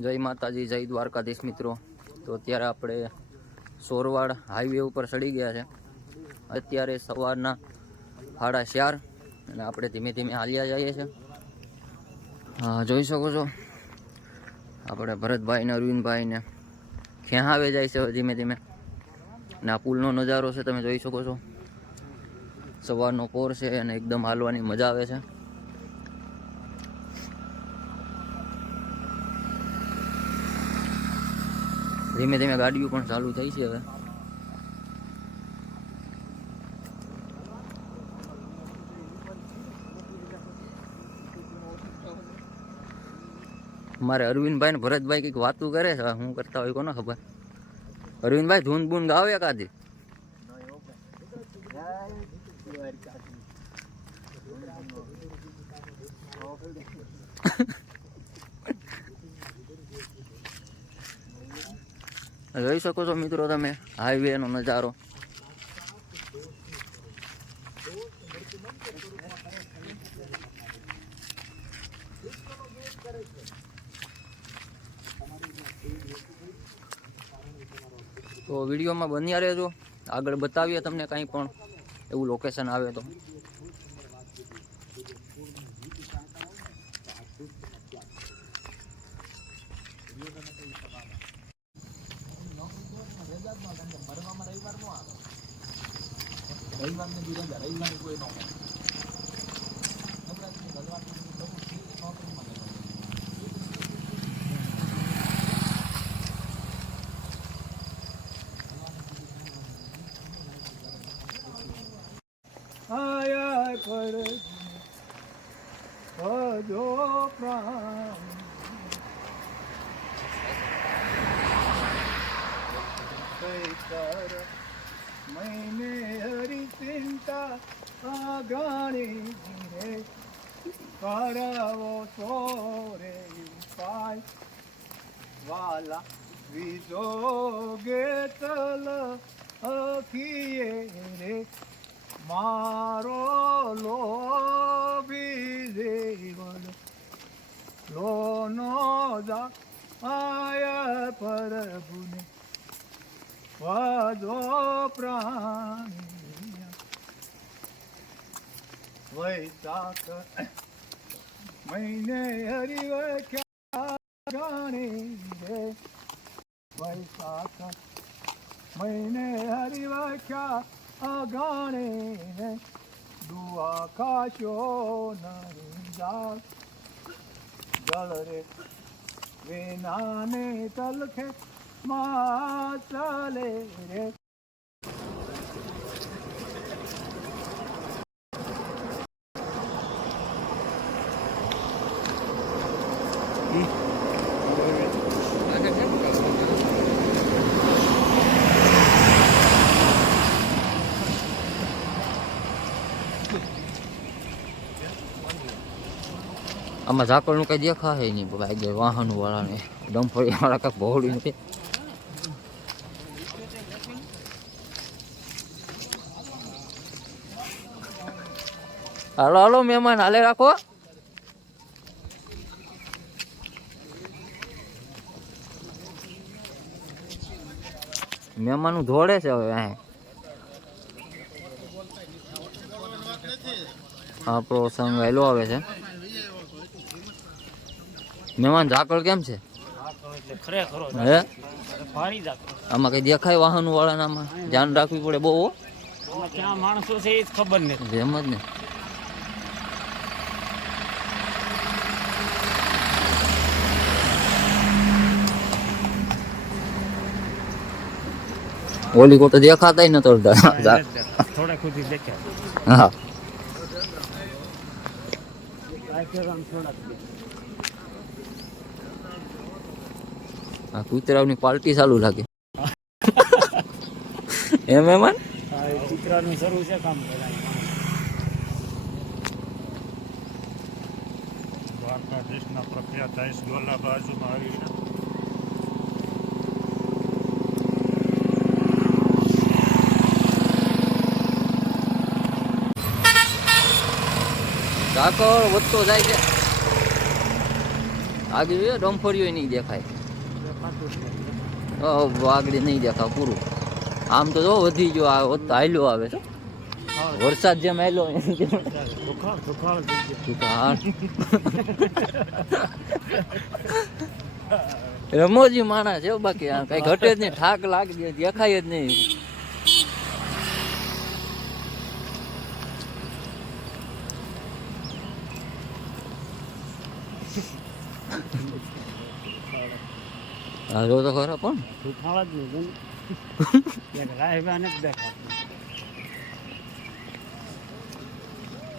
જય માતાજી, જય દ્વારકાધીશ મિત્રો. તો અત્યારે આપણે સોરવાડ હાઈવે ઉપર ચડી ગયા છે. અત્યારે સવારના 4:30 અને આપણે ધીમે ધીમે હાલ્યા જઈએ છીએ. જોઈ શકો છો આપણે ભરતભાઈ ને અરવિંદભાઈ ને ખેહાવે જાય છે ધીમે ધીમે. અને આ પુલનો નજારો છે, તમે જોઈ શકો છો. સવારનો પોર છે અને એકદમ હાલવાની મજા આવે છે. ધીમે ધીમે ગાડીઓ પણ ચાલુ થઈ છે હવે. મારે અરવિંદભાઈ ને ભરતભાઈ કઈક વાતું કરે છે, શું કરતા હોય કોને ખબર. અરવિંદભાઈ ધૂન બૂન ગાવ એકાદી. જોઈ શકો છો મિત્રો તમે હાઈવે નો નજારો. તો વિડીયોમાં બન્યા રહેજો, આગળ બતાવીએ તમને કંઈ પણ એવું લોકેશન આવે તો. આયા પર ભજો પ્રાણ કર મૈને હરી ચિંતા આગાણી રે કરાવો સોરે પાય વાલા વિજો ગેતલ અખીએ રે મારો લોભી દેવલ લોનો જા આયા પ્રભુને વાજો પ્રાણી વૈશાખ મહિને હરિવખ્યા ગાણી રે વૈશાખ મહિને હરિવખ્યા અગાણે દુઆ કાશો નરીજાળ જળ રે વિનાને તલખે માં ચાલે રે. આમાં ઝાકળનું કઈ દેખાય નહીં ભાઈ, વાહન વાળાને ડમ્ફરી વાળા કાંઈક ભોળી નથી. હાલો હાલો મહેમાન હાલે રાખો. મહેમાન ધોળે છે હવે. આપણો સંગ વહેલો આવે છે. મહેમાન ઝાકળ કેમ છે? હે આમાં કઈ દેખાય વાહન વાળા? આમાં ધ્યાન રાખવી પડે બહુ. ક્યાં માણસો છે એ ખબર નથી. એમ જ ને. ઓલી કો તો દેખાતા ન તો થોડા ખુદી દેખ્યા. હા આ કૂતરાની પાર્ટી ચાલુ લાગે. એમ મહેમાન કૂતરાનું શરૂ છે કામ. દ્વારકાધીશના પ્રખ્યાત આઈસ ગોલા બાજુમાં આવી. ઝાકળ વધતો જાય છે. આગળ ડમ્ફરિયો નહીં દેખાય, આગળ નહીં દેખાય પૂરું. આમ તો જો વધી ગયો, આ હાલ્યો આવે છે વરસાદ જેમ હાલ્યો રમોજી માણસ છે બાકી આ કઈ ઘટે જ નહીં, ઠાક લાગે દેખાય જ નહીં. હાલો તો ખરા પણ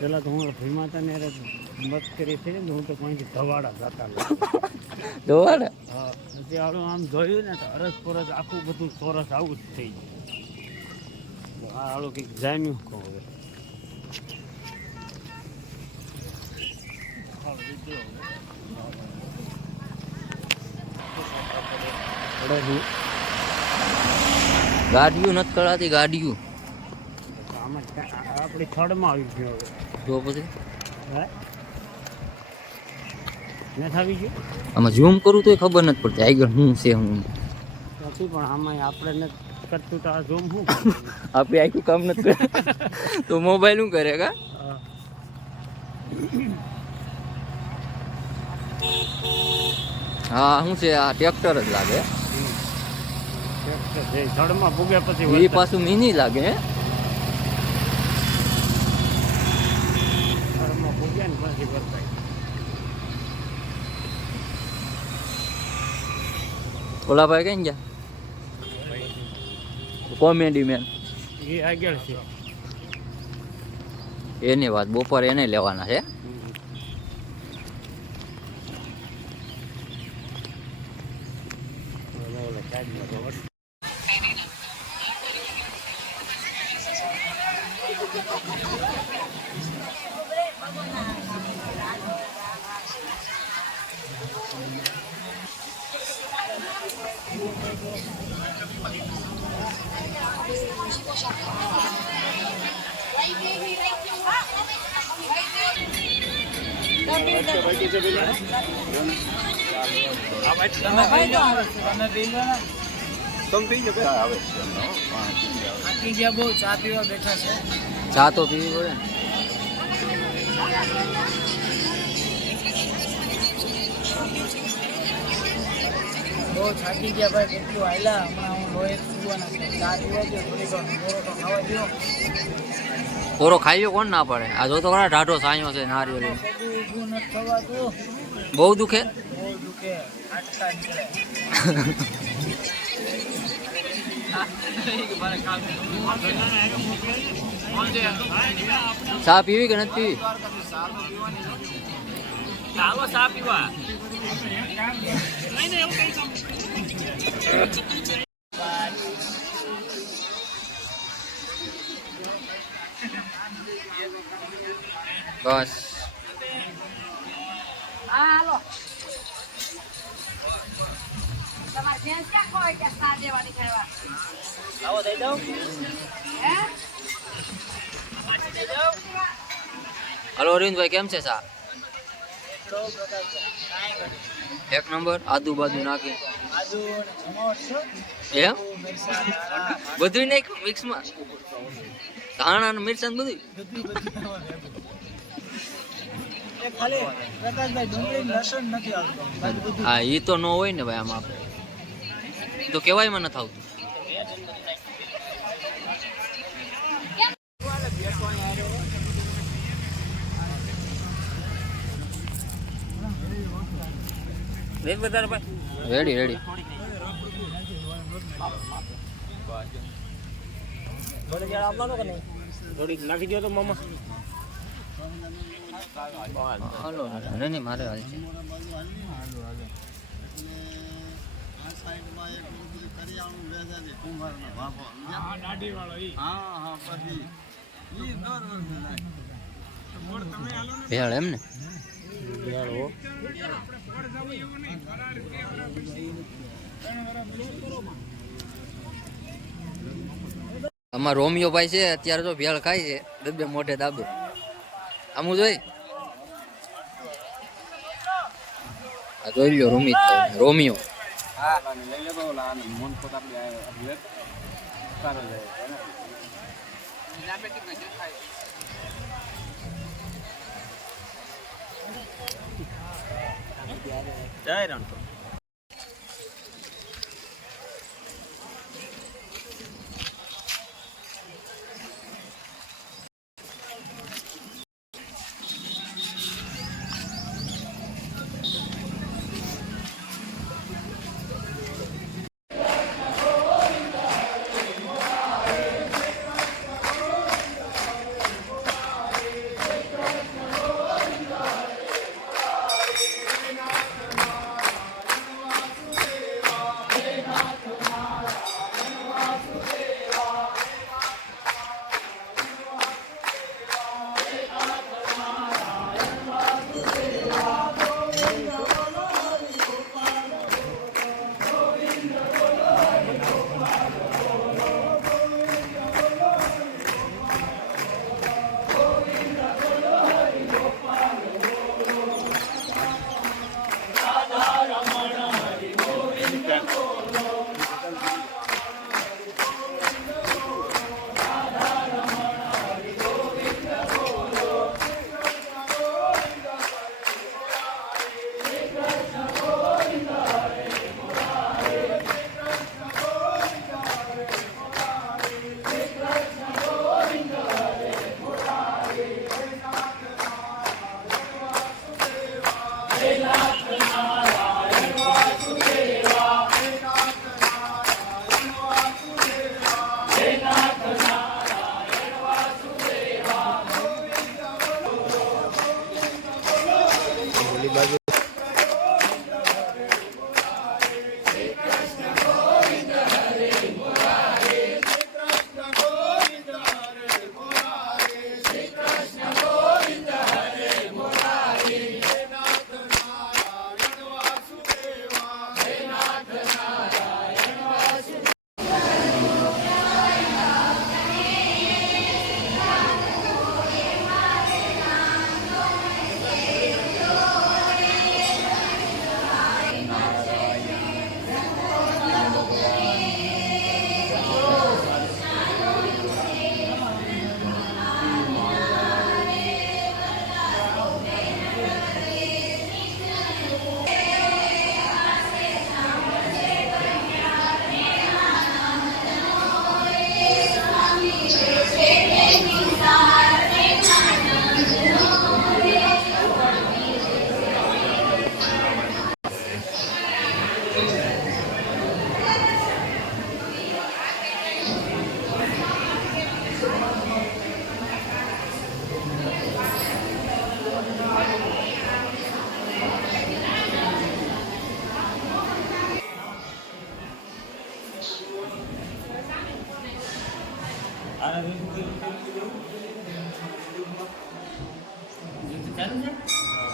પેલા તો હું ભીમાતા ને મત કરી છે ને હું તો કોઈ ધવાડા જતા દોવાડા. હા પછી આમ જોયું ને તો અરસ પરસ આખું બધું ચોરસ આવું જ થઈ ગયું. આ આળું કંઈક જામ્યું કહું હવે ગાડીયું નથી કરાતી, ગાડીયું આમાં આપણી થડમાં આવી ગયો હવે. જો પછી હે નથી આવી ગયું આમાં ઝૂમ કરું તો ખબર નથી પડતી આગળ શું છે હું નથી, પણ આમાં આપણે નથી કરતું તો આ ઝૂમ શું આપણે આખું કામ નથી કરતું તો મોબાઈલ શું કરે કા. હા શું છે આ ટ્રેક્ટર જ લાગે, થડમાં પૂગ્યા પછી એ પાછું મિની લાગે હે. થડમાં પૂગ્યા ને પછી વરસાય. ઓલા ભાઈ કઈ ગયા કોમેડી મેન, એ આગળ છે એની વાત બપોરે એને લેવાના છે. ચા તો પીવી પડે ને. બહુ થાકી ગયા ભાઈ, કેટલું હાલ્યા. હમણાં હું લોહી સુવાના છે. ચા પીવા દો, થોડીક વાર મોરો તો ખાવા દો. કોરો ખાઈયો કોણ ના પડે. આ જો તો ખરા ઢાઢો સાયો છે નારિયેળ, બધું ઊભું નથી થવાતું, બહુ દુખે. બહુ દુખે, આટલા નીકળે. ચા પીવી કે નથી પીવી? ચાલો ચા પીવા. બસ હાલો તમારે જેન્સ ક્યાં ખોય કે સા દેવાની ખાવા આવો દઈ દઉં. હે હલો અરવિંદભાઈ, કેમ છે સા? એક નંબર. આદુ બાજુ નાખી આજુ જમાવટ છે, એમ મિરસાં, બધું નાખ્યું મિક્સમાં, ધાણા ને મિરસાં બધું. એ ખાલી પ્રકાશભાઈ ડુંગળી લસણ નથી આવતું, બાકી બધું હા એ તો ન હોય ને ભાઈ, આમાં આપણે તો કેવાયમાં નથી આવતું. Ready ready. થોડીક નાખી દો તો મામા. હાલો નહીં મારે હાલ છે. ભેળ એમ ને. અમાર રોમિયો ભાઈ છે અત્યારે તો ભેળ ખાય છે, બે મોઢે દાબે. આમું જોઈ આ જોઈ લો રોમિતભાઈ રોમિયો. જય રામ.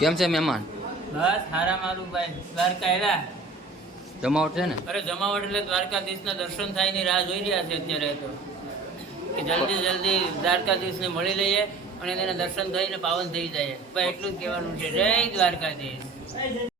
કેમ છે મહેમાન? બસ હારા મારું ભાઈ. દ્વારકા આવ્યા? જમાવટ છે ને? અરે જમાવટ એટલે દ્વારકાધીશના દર્શન થાય ની રાહ જોઈ રહ્યા છે અત્યારે તો, કે જલ્દી જલ્દી દ્વારકાધીશને મળી લઈએ અને તેના દર્શન થઈને પાવન થઈ જાય. ભાઈ એટલું જ કહેવાનું છે. જય દ્વારકાધીશ.